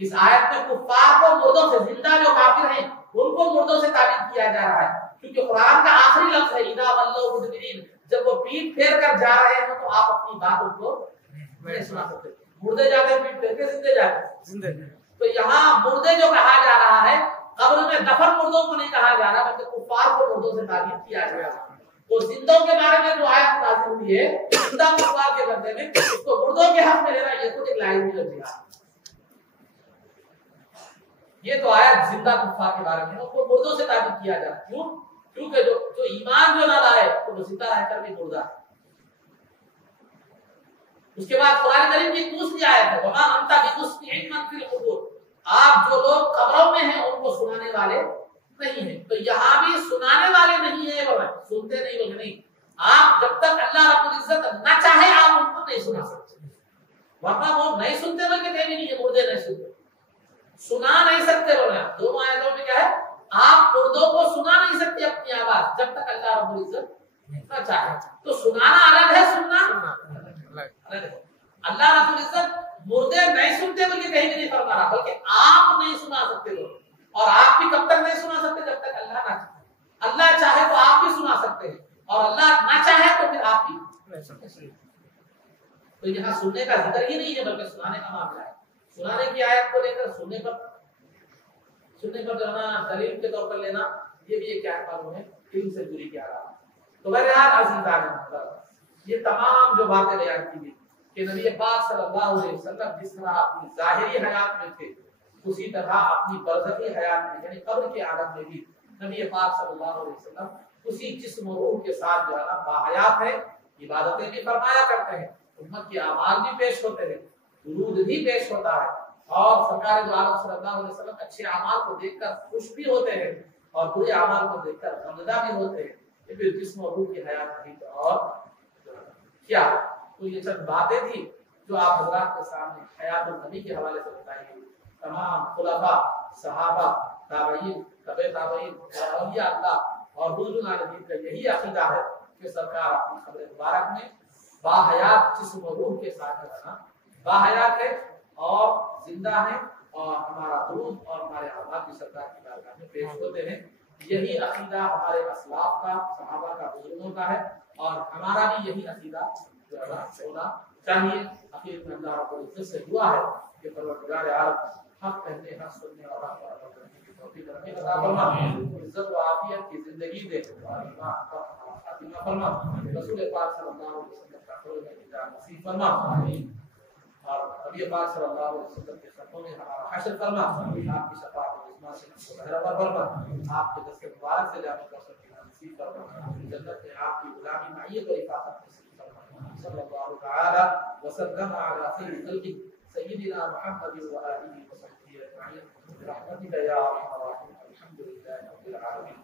इस आयत में कुफ्फार को मुर्दों से, जिंदा जो काफिर हैं उनको मुर्दों से ताबीर किया जा रहा है, क्योंकि कुरान का आखिरी लफ्ज है इदा वल्लौ मुदबिरीन। जब वो पीठ फेर कर जा रहे हैं तो आप अपनी बात उनको नहीं सुना सकते। मुर्दे जाते पीठ फेर के, जिंदे जाते। तो यहाँ मुर्दे जो कहा जा रहा है, कब्र में दफन मुर्दों को नहीं कहा जा रहा, बल्कि कुफ्फार को मुर्दों से ताबीर किया जा रहा है। तो जिंदों के बारे में जो आयत नाज़िल हुई है, जिंदा कुफ्फार के बदले में उसको मुर्दों के हक में लेना, ये खुद एक लाइव है। ये तो आयत जिंदा कुफ्फार के बारे में, उसको मुर्दों से ताबीर किया जा रहा है। क्यों? क्योंकि जो ईमान जो ना लाए तो वो जिंदा रहकर भी मुर्दा है। उसके बाद कुरान करीम की दूसरी आयत है, वमा अंता बिमुस्मिइन मन फिल कुबूर, आप जो लोग कब्रों में हैं उनको सुनाने वाले नहीं है। तो यहाँ भी सुनाने वाले नहीं है, सुनते नहीं लोग नहीं। आप जब तक अल्लाह रब्बुल इज्जत न चाहे आप उनको नहीं सुना सकते, वरना वो नहीं सुनते बल्कि नहीं है, मुर्दे नहीं सुनते, सुना नहीं सकते। बोले दोनों आयतों में क्या है, आप मुर्दों को सुना नहीं सकते अपनी आवाज जब तक अल्लाह रब्बुल इज्जत न चाहे। तो सुनाना अलग है, सुनना अलग है। अल्लाह रब्बुल इज्जत मुर्दे नहीं सुनते बल्कि कहीं भी नहीं फरमा रहा, बल्कि आप नहीं सुना सकते लोग। और आप भी कब तक नहीं सुना सकते? जब तक अल्लाह ना चाहे। अल्लाह चाहे तो आप भी सुना सकते हैं, और अल्लाह ना चाहे तो फिर आप भी नहीं सुन सकते। तो यहाँ सुनने का जिक्र ही नहीं है, बल्कि सुनाने का मामला है। सुनाने की आयत को लेकर सुनने पर जो है ना दलील के तौर पर लेना, ये भी एक क्या मालूम है, इल्म से दूरी क्या रहा। तो बहरहाल अज़ीज़ान, ये तमाम जो बातें बयान की गई कि नबी पाक सल्लल्लाहु अलैहि वसल्लम जिस तरह अपनी ज़ाहिरी हयात में थे, उसी तरह अपनी बरज़खी हयात में यानी कब्र के आलम में भी नबी पाक सल्लल्लाहु अलैहि वसल्लम उसी जिस्म और रूह के साथ जो है ना बाहयात है, इबादतें भी फरमाया करते हैं, उम्मत के अमाल भी पेश होते हैं, दुरूद भी पेश होता है, और सरकार दो आलम सल्लल्लाहु अलैहि वसल्लम अच्छे अमाल को देखकर खुश भी होते हैं और बुरे अमाल को देखकर गमज़दा भी होते हैं। ये भी जिस्म और रूह की हयात नहीं तो और क्या। तो ये सब बातें थी जो आप हज़रात के सामने हयातुल नबी के हवाले से बताई गई। तमाम खुलफा, सहाबा, ताबईन, तबे ताबईन, औलिया अल्लाह और बुजुर्ग आलमीन का यही अकीदा है कि सरकार अपनी क़ब्र मुबारक में बाहयात जिस्म और रूह के साथ रहना, बाहयात है और जिंदा है, और हमारा दुरूद और हमारे अमाल भी सरकार की बारगाह में पेश होते हैं। यही अकीदा हमारे असलाफ का, सहाबा का, बुजुर्गों का है, और हमारा भी यही अकीदा होना चाहिए। आखिर में अल्लाह रब्बुल इज्जत से दुआ है कि परवरदिगार आलम हक कहने, हक सुनने और हक अमल करने की तौफीक अता फरमा, इज्जत व आफियत की जिंदगी दे और ईमान का खातिमा फरमा। रसूल पाक सल्लल्लाहु अलैहि वसल्लम का कौल में इजाज़त नसीब फरमा, और नबी पाक सल्लल्लाहु अलैहि वसल्लम के सफ़ों में हमारा हश्र फरमा। आपकी शफ़ाअत और इस्मा से हमको बहरा फरमा, आपके दस्तक मुबारक से जाने का नसीब फरमा, जन्नत में आपकी गुलामी मायत और इफ़ाक़त नसीब फरमा। सल्लल्लाहु तआला व सल्लम अला खैरि खल्क़ि सय्यिदिना मुहम्मद व आलिहि व सहबिहि अजमईन, बिरहमतिका या अरहमर राहिमीन। अल्हम्दुलिल्लाहि रब्बिल आलमीन।